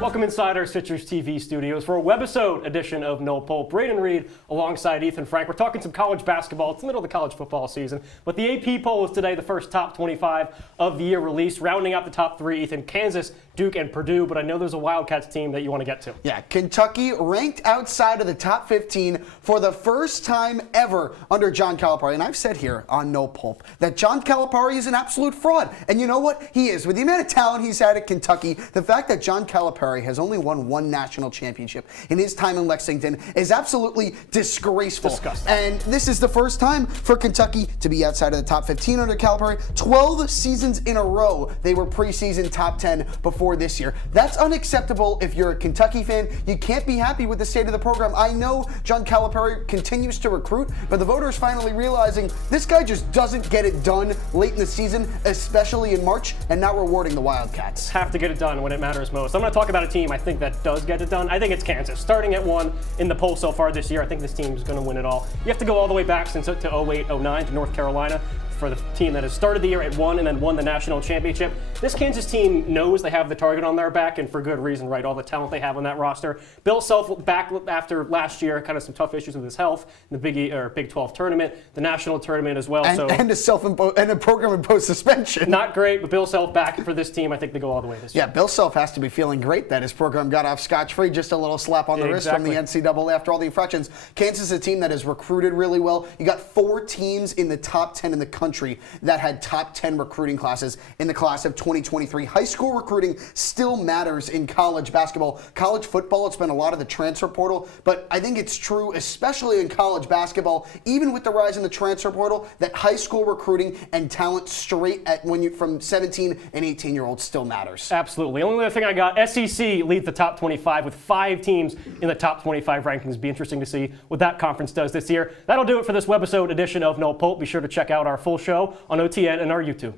Welcome inside our CitrusTV studios for a webisode edition of No Pulp. Braden Reed alongside Ethan Frank. We're talking some college basketball. It's the middle of the college football season, but the AP poll is today the first top 25 of the year released. Rounding out the top three, Ethan, Kansas, Duke, and Purdue, but I know there's a Wildcats team that you want to get to. Yeah, Kentucky ranked outside of the top 15 for the first time ever under John Calipari. And I've said here on No Pulp that John Calipari is an absolute fraud. And you know what? He is. With the amount of talent he's had at Kentucky, the fact that John Calipari has only won one national championship in his time in Lexington is absolutely disgraceful. Disgusting. And this is the first time for Kentucky to be outside of the top 15 under Calipari. 12 seasons in a row they were preseason top 10 before this year. That's unacceptable if you're a Kentucky fan. You can't be happy with the state of the program. I know John Calipari continues to recruit, but the voters finally realizing this guy just doesn't get it done late in the season, especially in March, and not rewarding the Wildcats. Have to get it done when it matters most. I'm going to talk about a team I think that does get it done. I think it's Kansas. Starting at 1 in the poll so far this year, I think this team is going to win it all. You have to go all the way back since to 08-09 to North Carolina for the team that has started the year at 1 and then won the national championship. This Kansas team knows they have the target on their back, and for good reason, right? All the talent they have on that roster. Bill Self back after last year, kind of some tough issues with his health in the Big 12 tournament, the national tournament as well. And a program-imposed suspension. Not great, but Bill Self back for this team. I think they go all the way this year. Yeah, Bill Self has to be feeling great that his program got off scotch-free. Just a little slap on the wrist from the NCAA after all the infractions. Kansas is a team that has recruited really well. You got 4 teams in the top 10 in the country that had top 10 recruiting classes in the class of 2023. High school recruiting still matters in college basketball. College football, it's been a lot of the transfer portal, but I think it's true, especially in college basketball, even with the rise in the transfer portal, that high school recruiting and talent straight at from 17 and 18-year-olds still matters. Absolutely. Only other thing I got, SEC leads the top 25 with 5 teams in the top 25 rankings. Be interesting to see what that conference does this year. That'll do it for this webisode edition of No Pulp. Be sure to check out our full show on OTN and our YouTube.